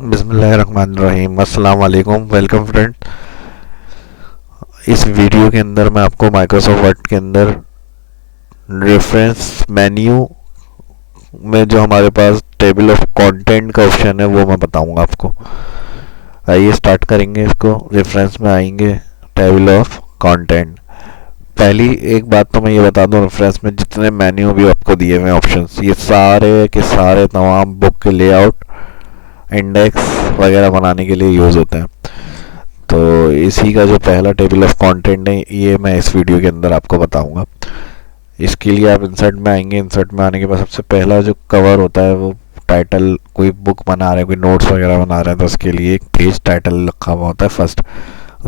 बिस्मिल्लाहिर्रहमानिर्रहीम। अस्सलाम वालेकुम। Welcome friend. इस वीडियो के अंदर मैं आपको माइक्रोसॉफ्ट वर्ड के अंदर रेफरेंस मेन्यू में जो हमारे पास टेबल ऑफ कंटेंट का ऑप्शन है वो मैं बताऊंगा आपको। आइए स्टार्ट करेंगे इसको। रेफरेंस में आएंगे, टेबल ऑफ कंटेंट। पहली एक बात तो मैं ये बता दूं, रेफरेंस में जितने मेन्यू भी आपको दिए हुए ऑप्शंस, ये सारे के सारे तमाम बुक के लेआउट, इंडेक्स वगैरह बनाने के लिए यूज़ होते हैं। तो इसी का जो पहला टेबल ऑफ कंटेंट है ये मैं इस वीडियो के अंदर आपको बताऊंगा। इसके लिए आप इंसर्ट में आएंगे। इंसर्ट में आने के बाद सबसे पहला जो कवर होता है वो टाइटल, कोई बुक बना रहे हैं, कोई नोट्स वगैरह बना रहे हैं तो उसके लिए एक पेज टाइटल रखा हुआ होता है फर्स्ट।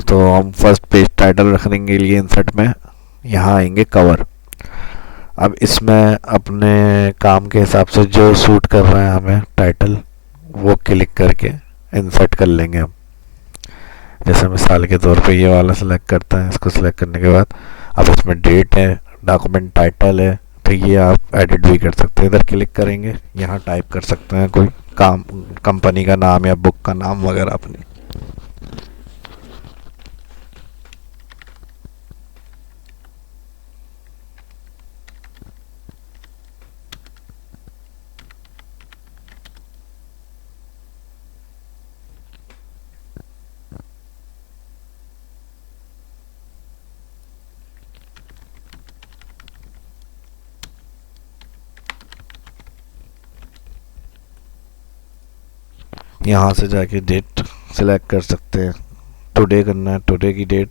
तो हम फर्स्ट पेज टाइटल रखने के लिए इंसर्ट में यहाँ आएंगे कवर। अब इसमें अपने काम के हिसाब से जो सूट कर रहा है हमें टाइटल, वो क्लिक करके इंसर्ट कर लेंगे हम। जैसे मिसाल के तौर पे ये वाला सिलेक्ट करता है। इसको सिलेक्ट करने के बाद अब इसमें डेट है, डॉक्यूमेंट टाइटल है, तो ये आप एडिट भी कर सकते हैं। इधर क्लिक करेंगे, यहाँ टाइप कर सकते हैं कोई काम, कंपनी का नाम या बुक का नाम वगैरह अपनी। यहाँ से जाके डेट सिलेक्ट कर सकते हैं। टुडे करना है, टुडे की डेट।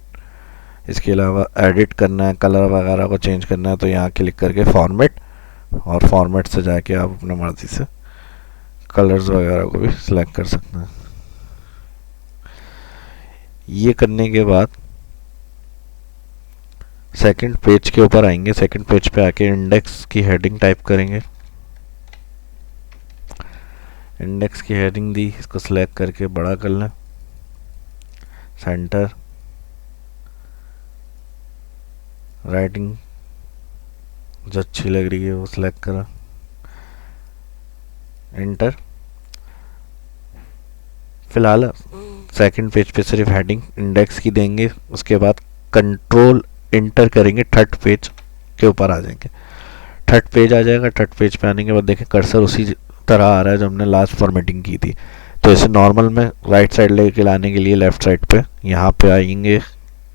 इसके अलावा एडिट करना है, कलर वगैरह को चेंज करना है तो यहाँ क्लिक करके फॉर्मेट, और फॉर्मेट से जाके आप अपने मर्ज़ी से कलर्स वगैरह को भी सिलेक्ट कर सकते हैं। ये करने के बाद सेकंड पेज के ऊपर आएंगे। सेकंड पेज पे आके इंडेक्स की हेडिंग टाइप करेंगे। इंडेक्स की हेडिंग दी, इसको सिलेक्ट करके बड़ा कर लें, सेंटर, राइटिंग जो अच्छी लग रही है वो सिलेक्ट करा, एंटर। फिलहाल सेकंड पेज पे सिर्फ हेडिंग इंडेक्स की देंगे। उसके बाद कंट्रोल इंटर करेंगे, थर्ड पेज के ऊपर आ जाएंगे। थर्ड पेज आ जाएगा। थर्ड पेज पे आने के बाद देखें कर्सर उसी तरह आ रहा है जो हमने लास्ट फॉर्मेटिंग की थी। तो इसे नॉर्मल में राइट साइड लेके लाने के लिए लेफ्ट साइड पे यहाँ पे आएंगे,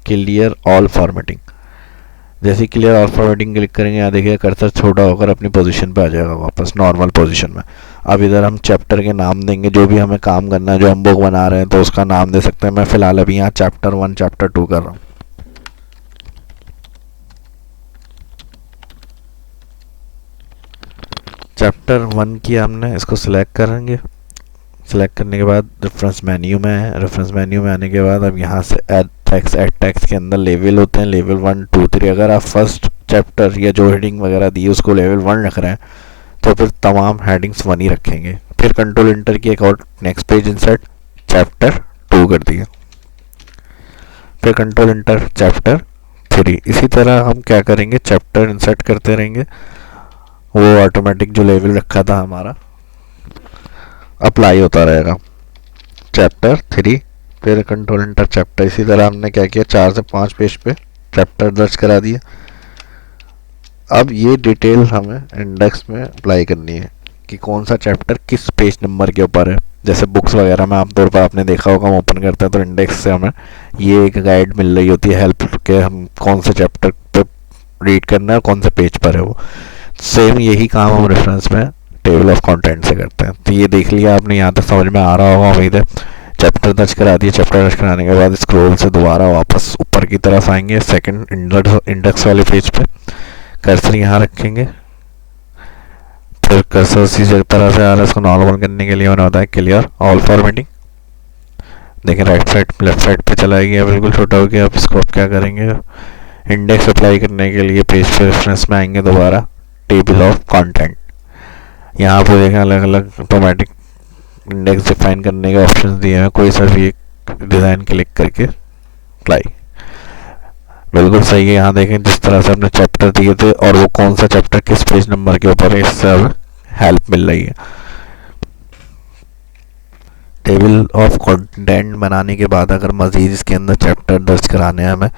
क्लियर ऑल फॉर्मेटिंग। जैसे ही क्लियर ऑल फॉर्मेटिंग क्लिक करेंगे, यहाँ देखिए कर्सर छोटा होकर अपनी पोजीशन पे आ जाएगा वापस नॉर्मल पोजीशन में। अब इधर हम चैप्टर के नाम देंगे, जो भी हमें काम करना है, जो हम बुक बना रहे हैं तो उसका नाम दे सकते हैं। मैं फ़िलहाल अभी यहाँ चैप्टर 1 चैप्टर 2 कर रहा हूँ। चैप्टर 1 की हमने इसको सिलेक्ट करेंगे। सिलेक्ट करने के बाद रेफरेंस मेन्यू में है। रेफरेंस मेन्यू में आने के बाद अब यहाँ से ऐड टैक्स के अंदर लेवल होते हैं, लेवल 1 2 3। अगर आप फर्स्ट चैप्टर या जो हेडिंग वगैरह दी उसको लेवल 1 रख रहे हैं तो फिर तमाम हेडिंग्स 1 ही रखेंगे। फिर कंट्रोल इंटर किया, एक और नेक्स्ट पेज इंसर्ट, चैप्टर 2 कर दिया। फिर कंट्रोल इंटर, चैप्टर 3। इसी तरह हम क्या करेंगे, चैप्टर इंसर्ट करते रहेंगे। वो ऑटोमेटिक जो लेवल रखा था हमारा अप्लाई होता रहेगा। चैप्टर 3, फिर कंट्रोल इंटर चैप्टर। इसी तरह हमने क्या किया, 4 से 5 पेज पे चैप्टर दर्ज करा दिया। अब ये डिटेल हमें इंडेक्स में अप्लाई करनी है कि कौन सा चैप्टर किस पेज नंबर के ऊपर है। जैसे बुक्स वगैरह में आमतौर पर आपने देखा होगा, हम ओपन करते हैं तो इंडेक्स से हमें ये एक गाइड मिल रही होती है, हेल्प के हम कौन से चैप्टर पे रीड करना है और कौन से पेज पर है वो। सेम यही काम हम रेफरेंस में टेबल ऑफ कंटेंट से करते हैं। तो ये देख लिया आपने, यहाँ तक समझ में आ रहा होगा उम्मीद है। चैप्टर दर्ज करा दिए। चैप्टर दर्ज कराने के बाद स्क्रॉल से दोबारा वापस ऊपर की तरफ आएंगे, सेकंड इंडेक्स वाले पेज पे कर्सर यहाँ रखेंगे। फिर कर्सर उसी तरह से आ रहा है, इसको नॉर्मल करने के लिए मैंने बताया क्लियर ऑल फॉर्मेटिंग। देखें राइट साइड लेफ्ट साइड पे चला गया, बिल्कुल छोटा हो गया। अब इसको आप क्या करेंगे, इंडेक्स अप्लाई करने के लिए पेज पे रेफरेंस में आएंगे, दोबारा टेबल ऑफ कंटेंट। यहाँ पर देखें अलग अलग ऑटोमेटिक इंडेक्स डिफाइन करने के ऑप्शन दिए हैं, कोई सा भी एक डिज़ाइन क्लिक करके अप्लाई। बिल्कुल सही है। यहाँ देखें जिस तरह से हमने चैप्टर दिए थे और वो कौन सा चैप्टर किस पेज नंबर के ऊपर है, इससे अब हेल्प मिल रही है। टेबल ऑफ कंटेंट बनाने के बाद अगर मज़ीद इसके अंदर चैप्टर दर्ज कराने हैं हमें,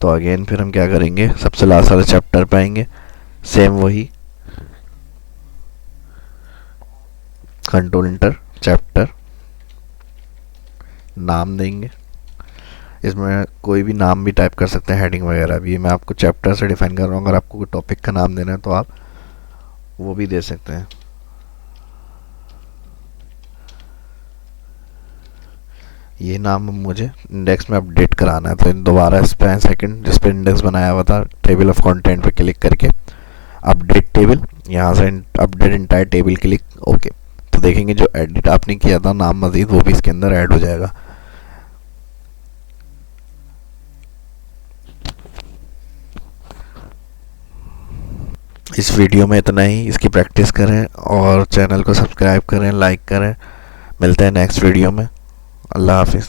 तो अगेन फिर हम क्या करेंगे, सबसे लास्ट वाले चैप्टर पे आएंगे, सेम वही कंट्रोल इंटर चैप्टर, नाम देंगे, इसमें कोई भी नाम भी टाइप कर सकते हैं, हेडिंग वगैरह भी। मैं आपको चैप्टर से डिफाइन कर रहा हूँ, अगर आपको कोई टॉपिक का नाम देना है तो आप वो भी दे सकते हैं। ये नाम मुझे इंडेक्स में अपडेट कराना है, तो दोबारा इस पे सेकंड जिस पे इंडेक्स बनाया हुआ था टेबल ऑफ कंटेंट पे क्लिक करके अपडेट टेबल, यहाँ से update entire table click, okay. तो देखेंगे जो एडिट आपने किया था नाम मजीद, वो भी इसके अंदर ऐड हो जाएगा। इस वीडियो में इतना ही, इसकी प्रैक्टिस करें और चैनल को सब्सक्राइब करें, लाइक करें। मिलते हैं नेक्स्ट वीडियो में। अल्लाह हाफिज़।